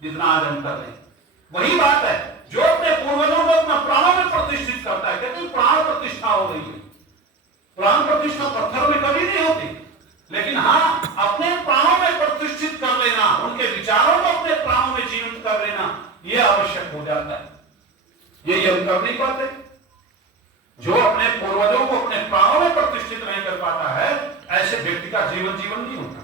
जितना आज हम कर रहे हैं। वही बात है, जो अपने पूर्वजों को अपना प्राणों में प्रतिष्ठित करता है, कहते हैं प्राण प्रतिष्ठा हो रही है। प्राण प्रतिष्ठा पत्थर में कभी नहीं होती, लेकिन हाँ अपने प्राणों में प्रतिष्ठित कर लेना, उनके विचारों को अपने प्राणों में जीवित कर लेना, यह आवश्यक हो जाता है। ये हम कर नहीं पाते। जो अपने पूर्वजों को अपने प्राणों में प्रतिष्ठित नहीं कर पाता है, ऐसे व्यक्ति का जीवन नहीं होता।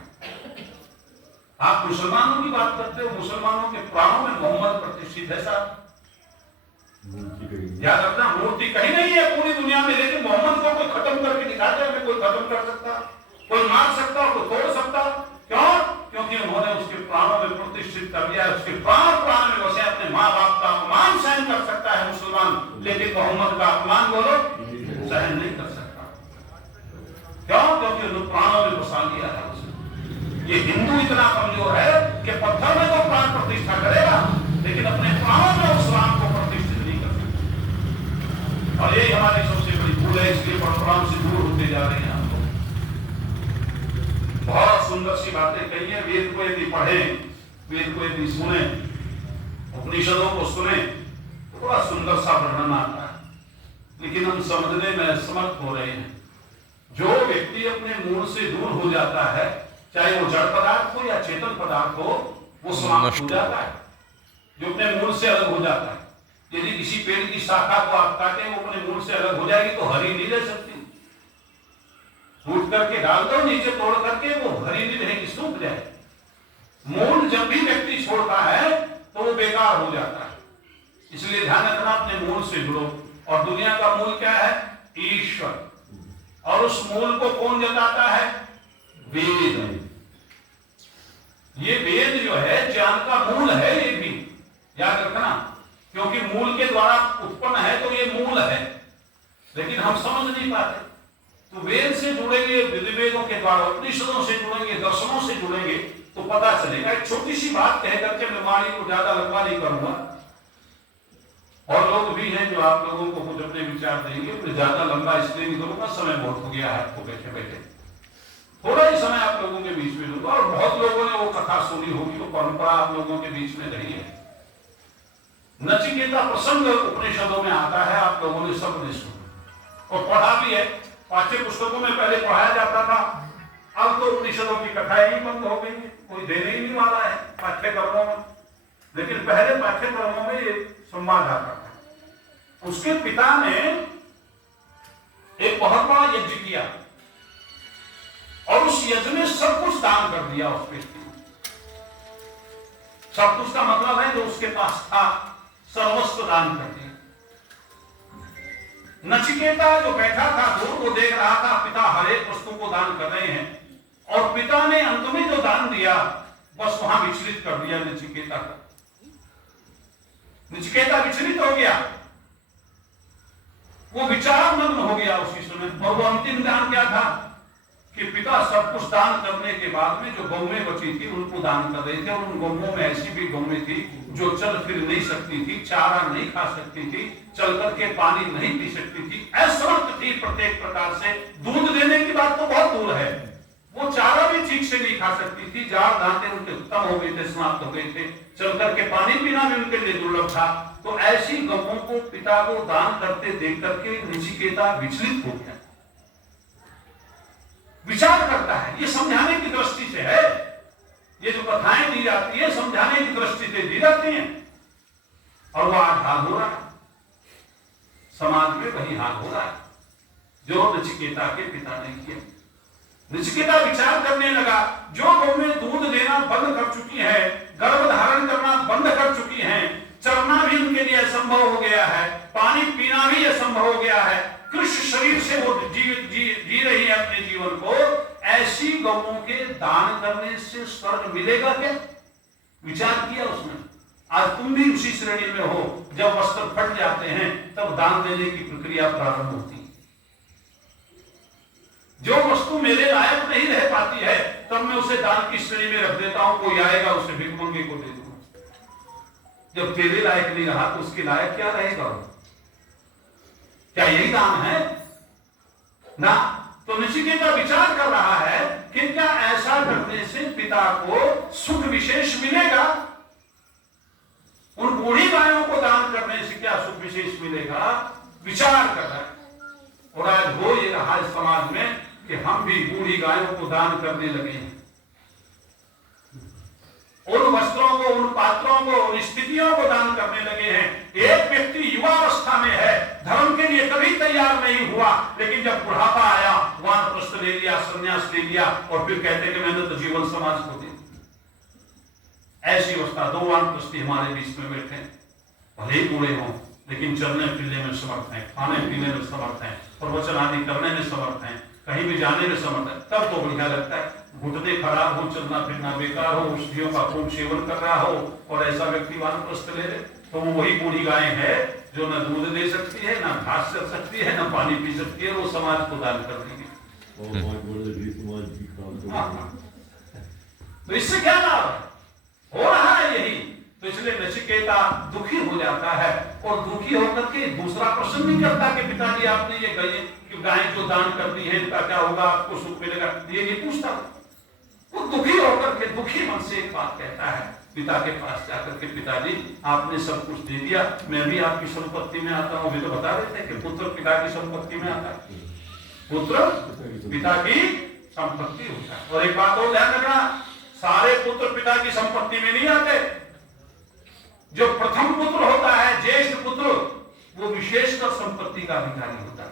आप मुसलमानों की बात करते हो, मुसलमानों के प्राणों में मोहम्मद प्रतिष्ठित है साहब। याद रखना, मूर्ति कहीं नहीं है पूरी दुनिया में, लेकिन मोहम्मद को कोई खत्म करके दिखाता है, कोई खत्म कर सकता, कोई मार सकता, कोई तोड़ सकता। क्यों? क्योंकि उन्होंने उसके प्राणों में प्रतिष्ठित कर दिया, उसके प्राण में बसे। अपने माँ बाप का अपमान सहन कर सकता है मुसलमान, लेकिन मोहम्मद का अपमान बोलो सहन नहीं कर सकता। क्यों? क्योंकि उन्होंने प्राणों में बसा लिया है उसे। ये हिंदू इतना कमजोर है कि पत्थर में तो प्राण प्रतिष्ठा करेगा, लेकिन अपने प्राणों में उस राम को प्रतिष्ठित नहीं कर सकता। और यही हमारी सबसे बड़ी भूल है, इसलिए परशुराम से दूर होते जा रहे हैं हम लोग। बहुत सुंदर सी बातें कही है। वेद को यदि पढ़ें, वेद को यदि सुने, उपनिषदों को सुने, तो बड़ा सुंदर सा वर्णन आता है, लेकिन हम समझने में असमर्थ हो रहे हैं। जो व्यक्ति अपने मूल से दूर हो जाता है, चाहे वो जड़ पदार्थ हो या चेतन पदार्थ हो, वो समाप्त हो जाता है। जो अपने मूल से अलग हो जाता है। यदि किसी पेड़ की शाखा को आप काटे, वो अपने मूल से अलग हो जाएगी तो हरी नहीं रह सकती। टूट करके डाल दो नीचे, तोड़ करके वो हरी नहीं रहेगी, सूख जाए। मूल जब भी व्यक्ति छोड़ता है तो वो बेकार हो जाता है। इसलिए ध्यान रखना, अपने मूल से जुड़ो। और दुनिया का मूल क्या है? ईश्वर। और उस मूल को कौन जताता है? वेद। ये वेद जो है ज्ञान का मूल है, ये भी याद रखना, क्योंकि मूल के द्वारा उत्पन्न है तो ये मूल है, लेकिन हम समझ नहीं पाते। तो वेद से जुड़ेंगे, वेदों के द्वारा उपनिषदों से जुड़ेंगे, दर्शनों से जुड़ेंगे, तो पता चलेगा। एक छोटी सी बात कह करके मैं वाणी को ज्यादा लंबा नहीं करूंगा। और लोग भी हैं जो आप लोगों को कुछ अपने विचार देंगे, मैं ज्यादा लंबा इसलिए नहीं करूंगा, समय बहुत हो गया है आपको बैठे बैठे। थोड़ा ही समय आप लोगों के बीच में दूंगा। और बहुत लोगों ने वो कथा सुनी होगी, वो परंपरा आप लोगों के बीच में रही है। नचिकेता प्रसंग उपनिषदों में आता है, आप लोगों ने सबने सुना और पढ़ा भी है। पाठ्य पुस्तकों में पहले पढ़ाया जाता था, अब तो उपनिषदों की कथाएं ही बंद हो गई, कोई देने ही नहीं वाला है पाठ्यक्रमों में। लेकिन पहले पाठ्यक्रमों में ये संवाद आता था। उसके पिता ने एक बहुत बड़ा यज्ञ किया और उस यज्ञ में सब कुछ दान कर दिया उस व्यक्ति को। सब कुछ का मतलब है जो उसके पास था, सर्वस्व दान कर दिया। नचिकेता जो बैठा था दूर, वो देख रहा था पिता हर एक वस्तु को दान कर रहे हैं, और पिता ने अंत में जो दान दिया बस वहां विचलित कर दिया नचिकेता को। नचिकेता विचलित हो गया, वो विचार मग्न हो गया उसी समय। और वो अंतिम दान क्या था कि पिता सब कुछ दान करने के बाद में जो गौएं बची थी उनको दान कर रहे थे। और उन गौओं में ऐसी भी गौएं थी जो चल फिर नहीं सकती थी, चारा नहीं खा सकती थी, चल करके पानी नहीं पी सकती थी, असमर्थ थी प्रत्येक प्रकार से। दूध देने की बात तो बहुत दूर है, वो चारा भी ठीक से नहीं खा सकती थी, जाड़ दांते उनके खत्म हो गए थे, समाप्त हो गए थे, चल करके पानी पीना भी उनके लिए दुर्लभ था। तो ऐसी गौओं को पिता को दान करते देख करके नचिकेता विचलित हो गया। विचार करता है, ये समझाने की दृष्टि से है, ये जो कथाएं दी जाती है समझाने की दृष्टि से दी जाती हैं। और वो आज हाल हो रहा है, समाज में वही हाल हो रहा है जो नचिकेता के पिता ने किया। नचिकेता विचार करने लगा, जो गौएं दूध देना बंद कर चुकी है, गर्भ धारण करना बंद कर चुकी हैं, चलना भी उनके लिए असंभव हो गया है, पानी पीना भी असंभव हो गया है, कृष्ण शरीर से वो जी रही है अपने जीवन को, ऐसी गौओं के दान करने से स्वर्ग मिलेगा क्या? विचार किया उसने। आज तुम भी उसी श्रेणी में हो, जब वस्त्र फट जाते हैं तब दान देने की प्रक्रिया प्रारंभ होती है। जो वस्तु मेरे लायक नहीं रह पाती है तब मैं उसे दान की श्रेणी में रख देता हूं, कोई आएगा उसे भिखमंगे को दे दूंगा। जब तेरे लायक नहीं रहा तो उसके लायक क्या रहेगा? क्या यही दान है ना? तो नचिकेता विचार कर रहा है कि क्या ऐसा करने से पिता को सुख विशेष मिलेगा? क्या सुख विशेष मिलेगा, विचार कर रहा है। और आज हो ये रहा इस समाज में कि हम भी बूढ़ी गायों को दान करने लगे हैं, उन वस्त्रों को, उन पात्रों को, उन स्थितियों को दान करने लगे हैं। एक व्यक्ति युवा अवस्था में है, धर्म के लिए कभी तैयार नहीं हुआ, लेकिन जब बुढ़ापा आया वानप्रस्थ ले लिया, संन्यास ले लिया, और फिर कहते कि मैंने तो जीवन समाज को दिया। ऐसी अवस्था, 2 वानप्रस्थी हमारे बीच में बैठे, भले ही बूढ़े हों लेकिन चलने फिरने में समर्थ हैं, खाने पीने में समर्थ हैं, प्रवचन आदि करने में समर्थ हैं, कहीं भी जाने में समर्थ है। तब तो बढ़िया लगता है। घुटने खराब हो, चलना फिरना बेकार हो, औषधियों का खूब सेवन कर रहा हो, और ऐसा व्यक्ति वानप्रस्थ ले ले, तो वो वही बूढ़ी गाय है जो न दूध दे सकती है, न घास चल सकती है, न पानी पी सकती है, वो समाज को दान कर देगी। तो इससे क्या लाभ है? हो रहा है यही। तो इसलिए नचिकेता दुखी हो जाता है, और दुखी होकर के दूसरा प्रश्न नहीं करता कि पिताजी आपने ये गाय जो दान कर दी है इनका क्या होगा, आपको सुख मिलेगा, ये नहीं पूछता। वो दुखी होकर के, दुखी मन से एक बात कहता है पिता के पास जाकर के, पिताजी आपने सब कुछ दे दिया, मैं भी आपकी संपत्ति में आता हूँ। वे तो बता रहे थे कि पुत्र पिता की संपत्ति में आता है, पुत्र पिता की संपत्ति होता है। और एक बात और ध्यान रखना, सारे पुत्र पिता की संपत्ति में नहीं आते। जो प्रथम पुत्र होता है, ज्येष्ठ पुत्र, वो विशेषकर संपत्ति का अधिकारी होता है।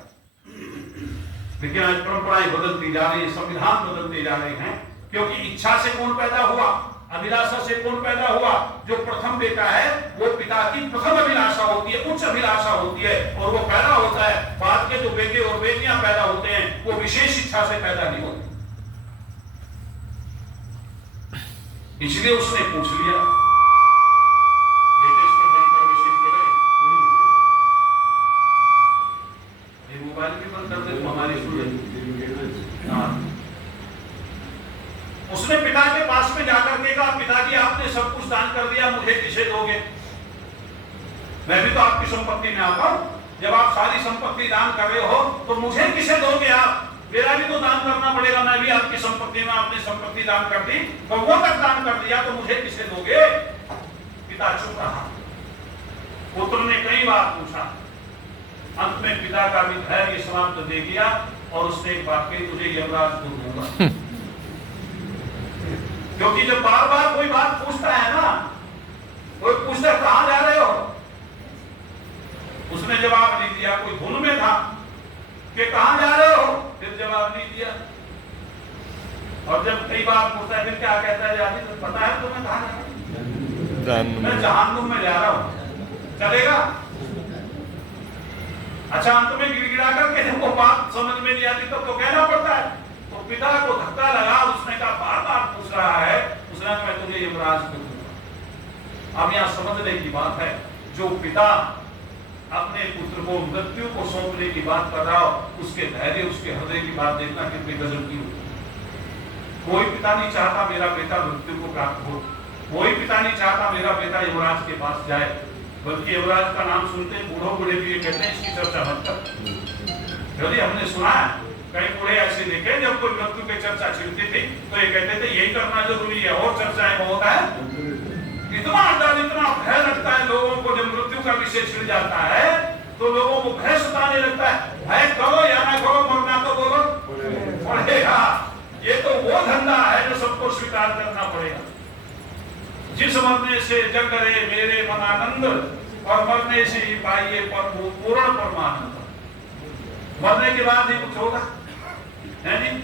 लेकिन आज परंपराएं बदलती जा रही है, संविधान बदलते जा रहे हैं, क्योंकि इच्छा से कौन पैदा हुआ, अभिलाषा से कौन पैदा हुआ? जो प्रथम बेटा है वो पिता की प्रथम अभिलाषा होती है, उच्च अभिलाषा होती है, और वो पैदा होता है। बाद के जो बेटे और बेटियां पैदा होते हैं वो विशेष इच्छा से पैदा नहीं होते। इसलिए उसने पूछ लिया, बेटे इसको बंद कर, विशेष करे, ये मोबाइल भी बंद कर दे तो हमारी सुन। उसने पिता के पास में जाकर के कहा, पिताजी आपने सब कुछ दान कर दिया, मुझे किसे दोगे? मैं भी तो आपकी संपत्ति में आता हूं। जब आप सारी संपत्ति दान कर रहे हो तो मुझे किसे दोगे आप? मेरा भी तो दान करना पड़ेगा, मैं भी आपकी संपत्ति में, आपने संपत्ति दान कर दी, कौओं तक दान कर दिया, तो मुझे किसे दोगे? पिता चुप रहा। पुत्र ने कई बार पूछा, अंत में पिता का भी धैर्य समाप्त दे दिया, और उसने एक बात कही, तुझे यमराज को दूंगा। क्योंकि जब बार बार कोई बात पूछता है ना, कोई पूछता है कहां जा रहे हो, उसने जवाब नहीं दिया, कोई धुन में था कि कहां जा रहे हो, फिर जवाब नहीं दिया। और जब कई बार पूछता है फिर क्या कहता है, जाती तो पता है तुम्हें कहां जा रहे हो? मैं जहान्नुम में जा रहा हूं, चलेगा? अच्छा, अंत में गिड़गिड़ा करके जब वो बात समझ में नहीं आती तब तो कहना पड़ता है। तो पिता को धक्का लगा, उसने कहा बार बार पूछ रहा है, उसने कहा मैं तुझे यमराज को दूंगा। अब यहाँ समझने की बात है, जो पिता अपने पुत्र को मृत्यु को सौंपने की बात कर रहा हो, उसके धैर्य, उसके हृदय की बात देखना कितनी गजब की होती है। कोई पिता नहीं चाहता मेरा बेटा मृत्यु को प्राप्त हो, कोई पिता नहीं चाहता मेरा बेटा यमराज के पास जाए, बल्कि यमराज का नाम सुनते बूढ़ों बूढ़े भी ये कहते हैं इसकी चर्चा मत कर। यदि हमने सुना है कई बूढ़े ऐसे देखे, जब कोई मृत्यु की चर्चा छिड़ती थी तो ये कहते थे यही करना जरूरी है, और चर्चाएं बहुत है। इतना डर, इतना भय लगता है लोगों को, जब मृत्यु का विषय छिड़ जाता है तो लोगों को भय सताने लगता है। भय करो या ना करो, मरना तो बोलो पड़ेगा। ये तो वो धंधा है जो सबको स्वीकार करना पड़ेगा। जिस मरने से जग रे मेरे मन आनंद, और मरने से ही पाइए पूर्ण परमानंद। मरने के बाद ही कुछ होगा, है नहीं?